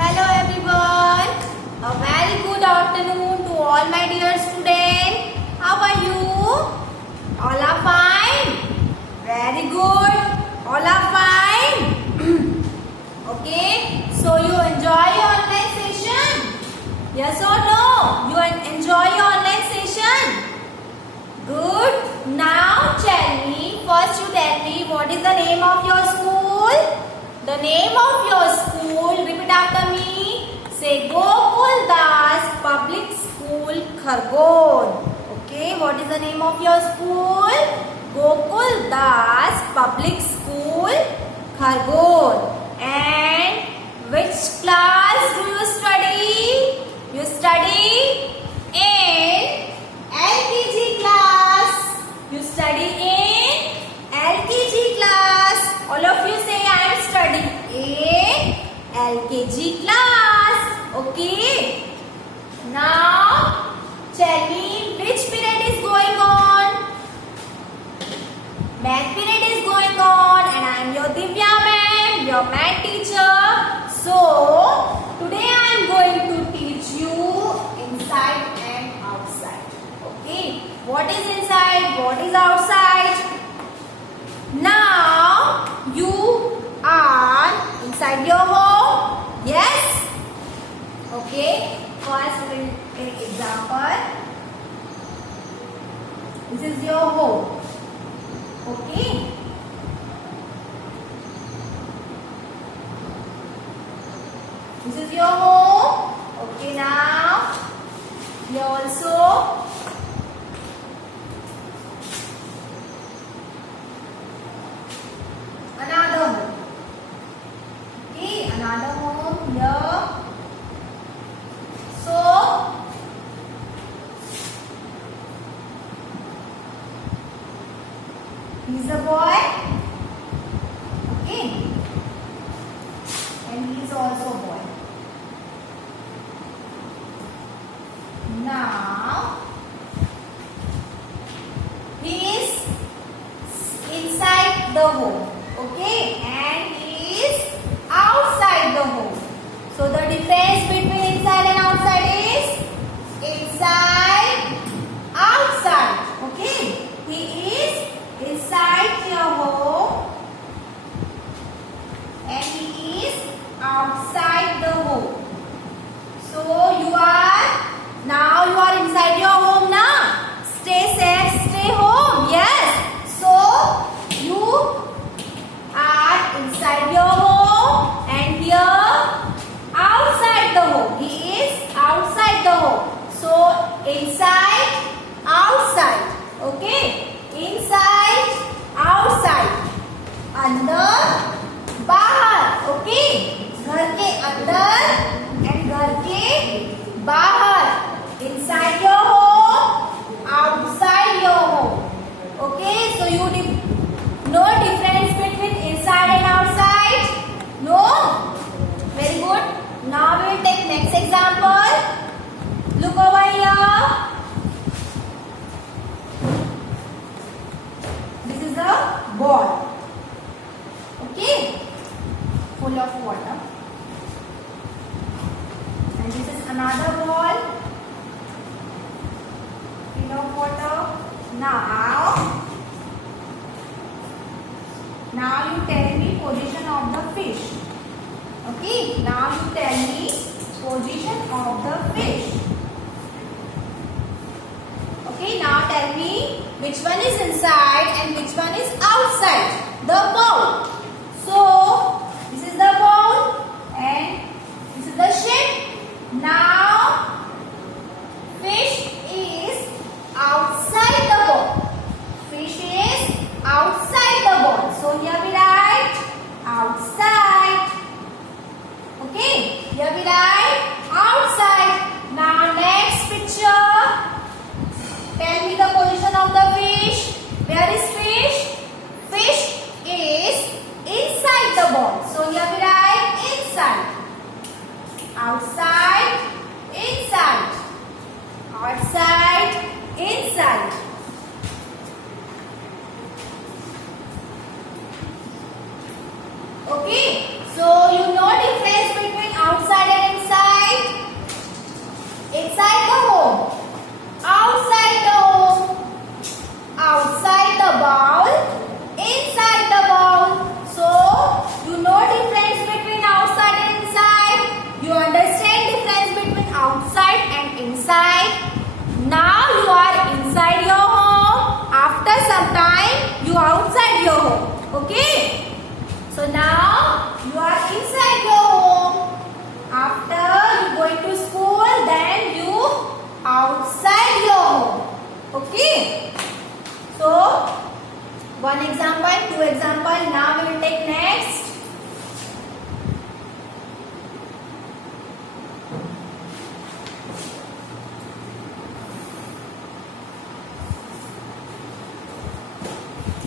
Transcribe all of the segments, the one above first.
Hello everyone. A very good afternoon to all my dear students. How are you? All are fine? Very good. All are fine? Okay. So you enjoy your online session? Yes or no? You enjoy your online session? Good. Now first you tell me what is the name of your school? The name of your school, repeat after me. Say Gokul Das Public School, Khargone. Okay, what is the name of your school? Gokul Das Public School, Khargone. And which class do you study? You study in LKG class. You study in LKG class. All of you say I am studying in LKG class. Okay. Now tell me which period is going on. Math period is going on and I am your Divya ma'am, your math teacher. So today I am going to teach you inside and outside. Okay. What is inside? What is outside? Now you are inside your home. Yes? Okay. First we will take example. This is your home. Okay. This is your home. Okay, now here also another home. Okay, another home here. So he's a boy. Okay, and he is also a boy. Now he is inside the home. Okay, and he is outside the home. So the difference between inside and outside is inside, outside. Okay, he is inside your home and he is outside the home. So you are inside your home now. Stay safe, stay home. Yes. So you are inside your home and here outside the home. He is outside the home. So inside, outside. Okay. Inside, outside. अंदर, बाहर. Okay. घर के अंदर and घर के बाहर. Inside your home, outside your home. Okay. So you no difference between inside and outside? No? Very good. Now we will take next example. Look over here. This is a ball. Okay? Full of water. And this is another ball. Full of water. Now you tell me position of the fish. Okay, now you tell me position of the fish. Okay, now tell me which one is inside and which one is outside the bowl. So, this is the bowl and this is the ship. Now, fish is outside the bowl. Fish is outside the bowl. So, here we write outside. Okay, here we write outside. Now next picture. Tell me the position of the fish. Where is fish? Fish is inside the bowl. So here we write inside. Outside, inside. Outside, inside. Okay, so you know difference between outside and inside. Inside the home. Outside the home. Outside the bowl. Inside the bowl. So, you know difference between outside and inside. You understand difference between outside and inside. Now you are inside your home. After some time, you are outside your home. Okay? So now you are inside your home. After you going to school, then you outside your home. Okay? So one example, two example. Now we will take next.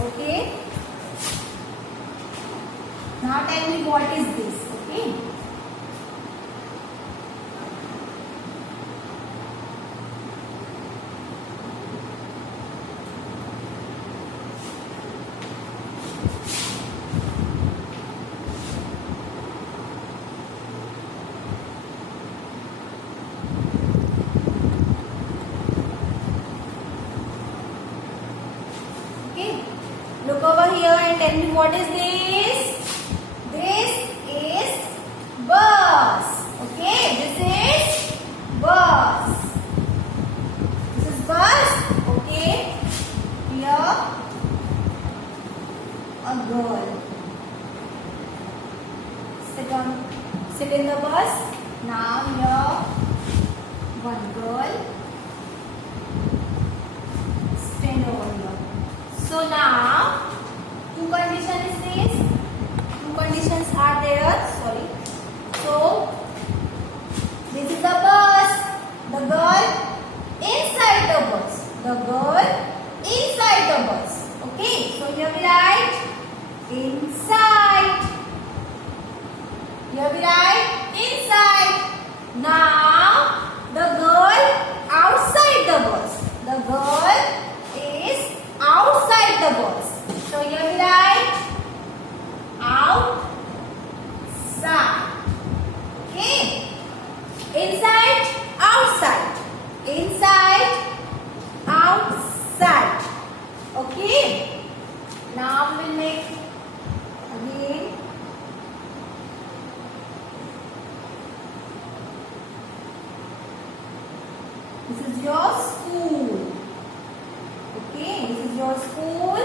Okay. Now tell me what is this, okay? Okay, look over here and tell me what is this? This is bus. Okay, this is bus. This is bus. Okay, here a girl. Sit in the bus. Now here one girl. Stand over here. So now two condition is this. Two conditions are there. Sorry. So this is the bus. The girl inside the bus. The girl inside the bus. Okay. So here we write inside. Here we write inside. Now the girl outside the bus. The girl is outside the bus. So here we write outside. Okay. Inside, outside. Inside, outside. Okay. Now we will make again. This is your school. Okay, this is your school.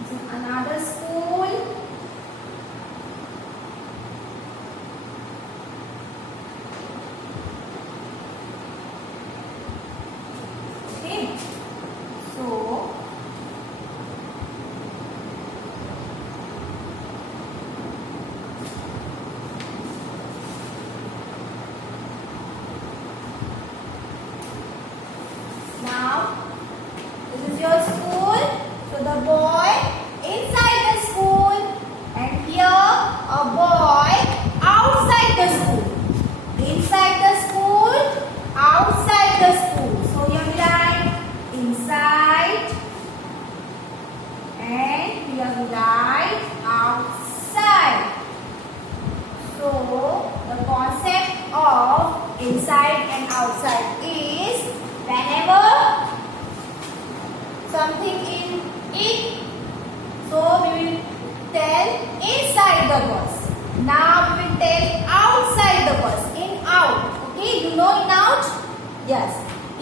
This is another school. Okay, so now this is your school. So the boy inside the school and here a boy outside the school. Inside the school, outside the school. So here we write inside and here we write outside. So the concept of inside and outside is whenever something in it, so we will tell inside the bus. Now we will tell outside the bus. In, out. Okay, you know in, out? Yes.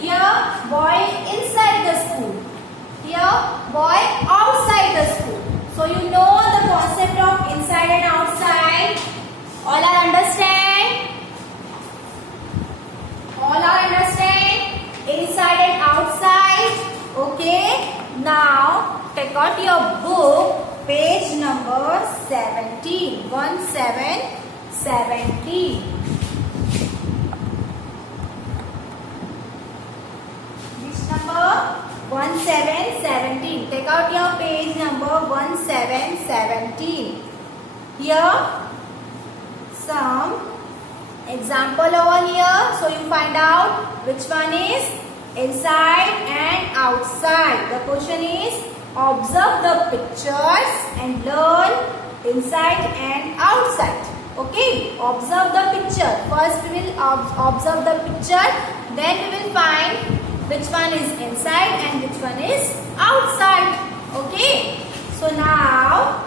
Here boy inside the school. Here boy outside the school. So you know the concept of inside and outside. All are understand? All are understand? Inside and outside. Okay, now take out your book, page number 17, 17. Which number? 1717. Take out your page number 1717. Here, some example over here. So you find out which one is inside and outside. The question is observe the pictures and learn inside and outside. Okay, observe the picture. First we will observe the picture, then we will find which one is inside and which one is outside. Okay, so now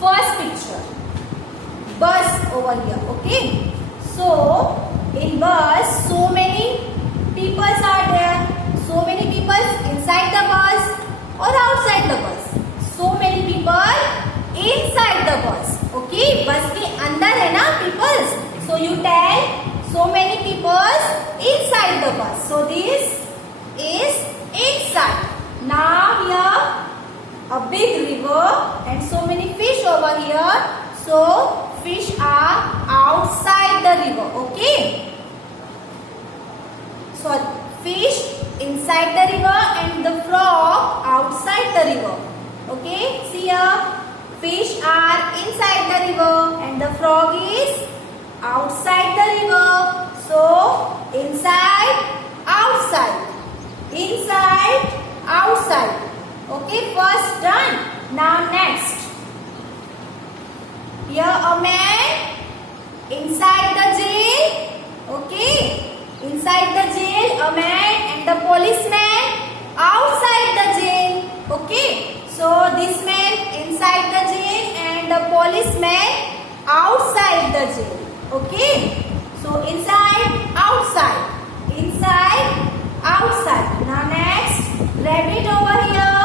first picture, bus over here. Okay, so in bus so many people are there. So many people inside the bus or outside the bus. So many people inside the bus. Okay, bus के अंदर है ना people. So you tell so many people inside the bus. So this is inside. Now here a big river and so many fish over here. So fish are outside the river. Okay. So fish inside the river and the frog outside the river. Okay, see here, fish are inside the river and the frog is outside the river. So inside, outside, inside, outside. Okay, first done. Now next, here a man inside the jail. Okay. Inside the jail, a man and the policeman outside the jail. Okay, so this man inside the jail and the policeman outside the jail. Okay, so inside, outside, inside, outside. Now next, rabbit over here.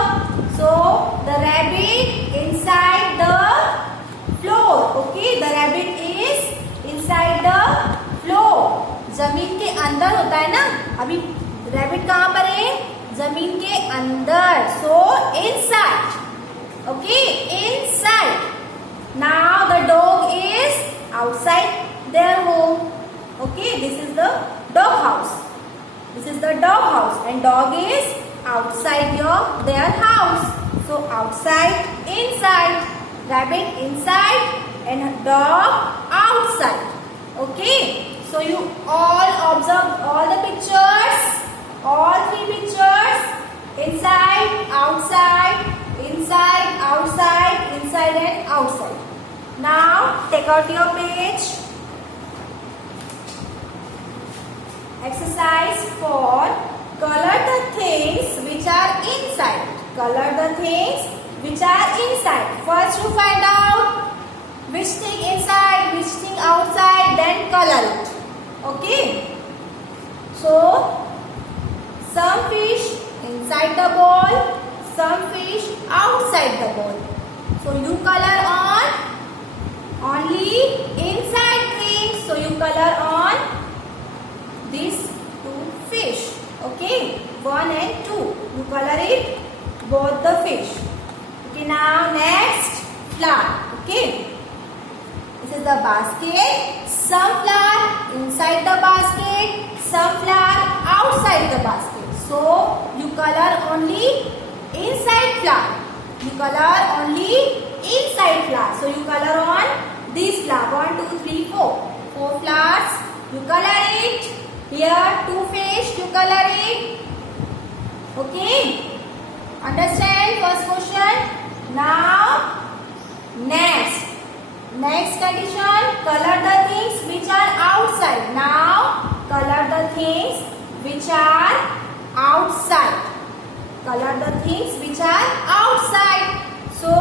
So the rabbit inside the floor. Okay, the rabbit is inside the floor. जमीन के अंदर होता है ना, अभी rabbit कहाँ पर है? जमीन के अंदर. सो inside. Okay, inside. Now the dog is outside their home. Okay, this is the dog house. This is the dog house and dog is outside their house. So outside, inside. Rabbit inside and dog outside. Okay. So you all observe all the pictures, all three pictures, inside, outside, inside, outside, inside and outside. Now take out your page. Exercise 4. Color the things which are inside. Color the things which are inside. First you find out which thing inside, which thing outside, then color it. Okay, so some fish inside the bowl, some fish outside the bowl. So you color on only inside things. So you color on these two fish. Okay, 1 and 2. You color it both the fish. Okay, now next flower. Okay, this is the basket. Some flower inside the basket, some flower outside the basket. So you color only inside flower. You color only inside flower. So you color on this flower. 1, 2, 3, 4. 4 flowers. You color it. Here 2 fish. You color it. Okay. Understand first question? Now next. Next condition, color the things which are outside. Now, color the things which are outside. Color the things which are outside. So,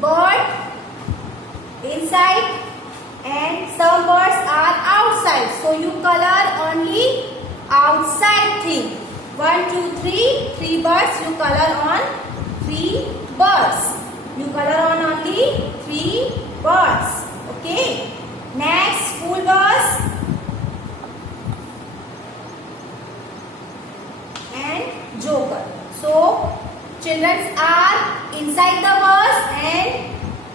bird inside and some birds are outside. So, you color only outside thing. 1, 2, 3. 3 birds. You color on 3 birds. You color on only 3 birds. Okay. Next, school bus and joker. So, children are inside the bus and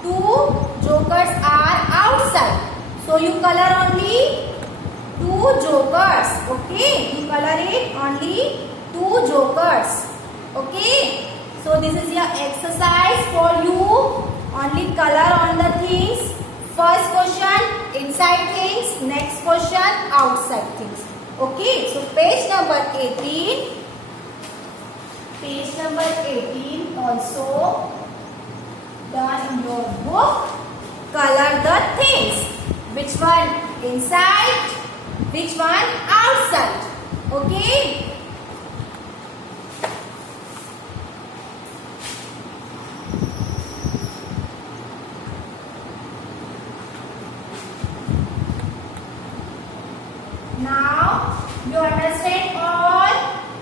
2 jokers are outside. So, you color only 2 jokers. Okay. You color it only 2 jokers. Okay. So this is your exercise for you. Only color on the things. First question inside things. Next question outside things. Okay. So page number 18. Page number 18 also done in your book. Color one inside, which one outside. Okay. Now you understand all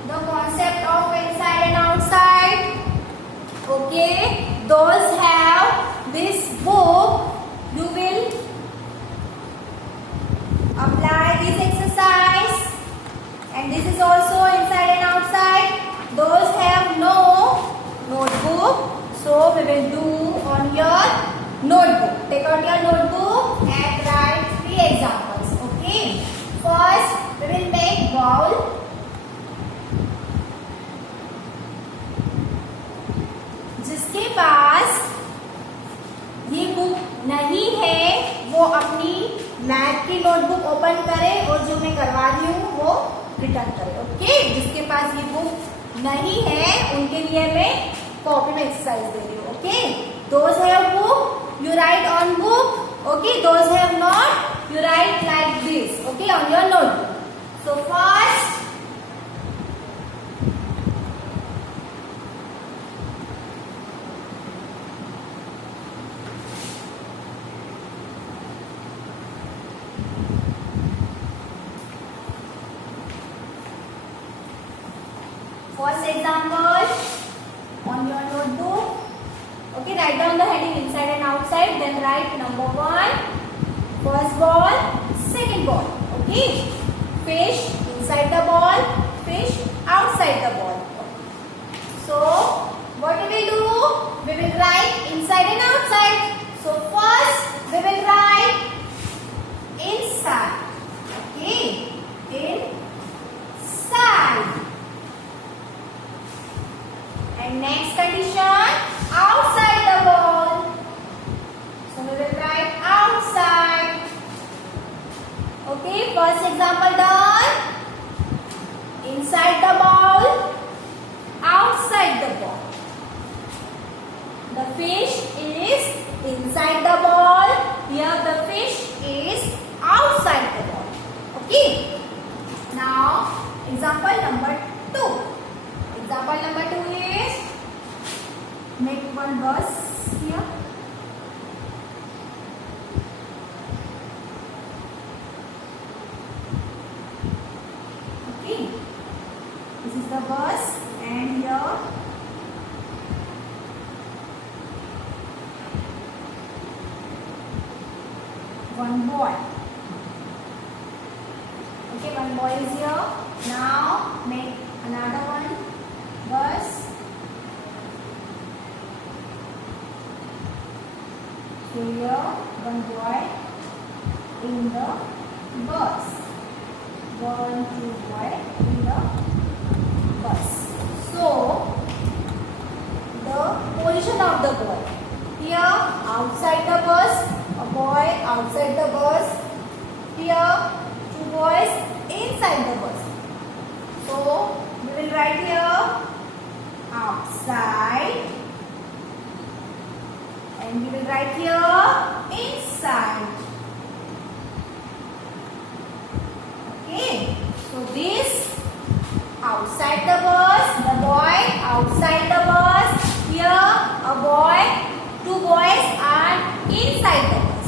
the concept of inside and outside. Okay, those have this book. You will apply this exercise, and this is also inside and outside. Those have no notebook, so we will do on your notebook. Take out your notebook and write 3 examples. Okay. First, we will make bowl. जिसके पास ये book नहीं है वो अपनी math की notebook open करे और जो मैं करवा रही हूँ वो रिटर्न करे. ओके. जिसके पास ये बुक नहीं है उनके लिए मैं कॉपी में एक्सरसाइज दे रही हूँ. Okay. Those have book you right on book. Okay. Those have not you write like this. Okay, on your notebook. So first, example on your notebook. Okay, write down the heading inside and outside, then write number 1. First ball, second ball. Okay. Fish inside the ball, fish outside the ball. So, what we will do? We will write inside and outside. So, first we will write inside. Okay. Inside. And next condition, outside the ball. So, we will write outside. Okay, first example done. Inside the ball, outside the ball. The fish is inside the ball. Here the fish is outside the ball. Okay. Now, example number 2. Example number 2 is make one bus here. This is the bus, and here one boy. Okay, one boy is here. Now make another one bus. So here one boy in the bus. 1, 2 boy in the bus. So, the position of the boy. Here, outside the bus, a boy outside the bus. Here, 2 boys inside the bus. So, we will write here outside, and we will write here inside. Okay, so this outside the bus, the boy outside the bus. Here a boy, 2 boys are inside the bus.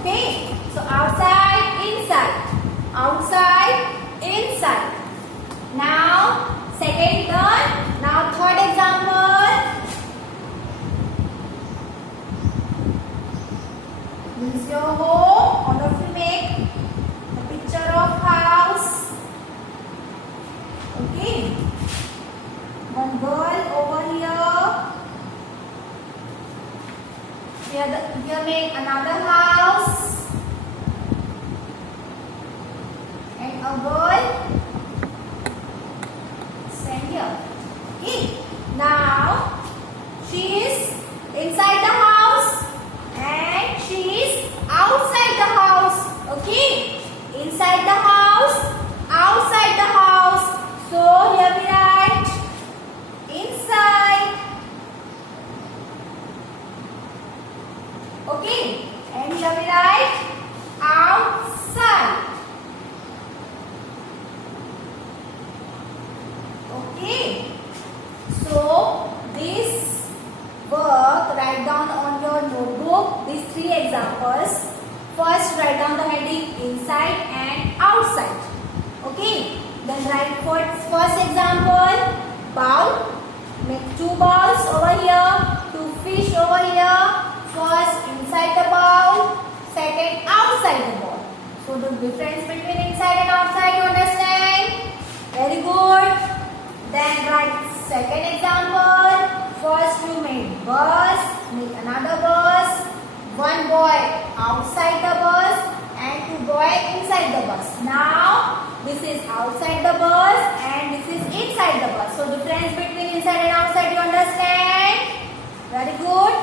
Okay, so outside, inside, outside, inside. Now second done. Now third example. This is your home. All of you make a picture of house. Okay. One girl over here. Here make another house. And a girl stand here. Okay. Now she is inside the house and she is outside the house. Okay. Inside the house, outside the house. So here we write inside. Okay. And here we write outside. outside. Okay. So this work, write down on your notebook these 3 examples. First, write down the heading inside and outside. Okay. Then write first example, bowl. Make 2 bowls over here, 2 fish over here. First inside the bowl, second outside the bowl. So the difference between inside and outside, you understand? Very good. Then write second example. First you made bus, make another bus. 1 boy outside the bus and 2 boy inside the bus. Now this is outside the bus and this is inside the bus. So difference between inside and outside, you understand? Very good.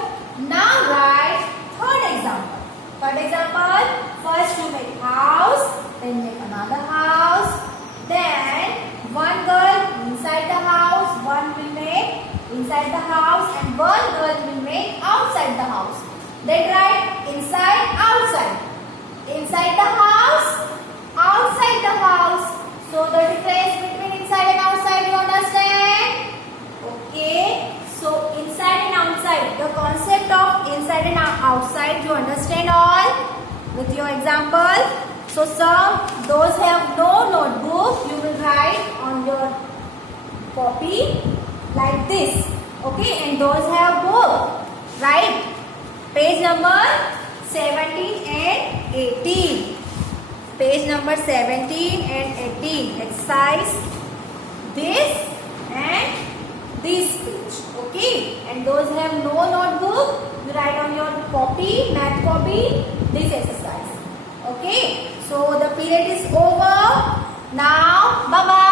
Now write third example. Third example, first you make house, then make another house. Then 1 girl inside the house, 1 will make inside the house and 1 girl will make outside the house. Then write inside, outside. Inside the house, outside the house. So the difference between inside and outside, you understand? Okay. So inside and outside, the concept of inside and outside, you understand all with your example. So those have no notebook, you will write on your copy like this. Okay, and those have book. Right? Page number 17 and 18. Page number 17 and 18. Exercise this and this page. Okay, and those have no notebook, you write on your copy, math copy, this exercise. Okay, so the period is over. Now bye bye.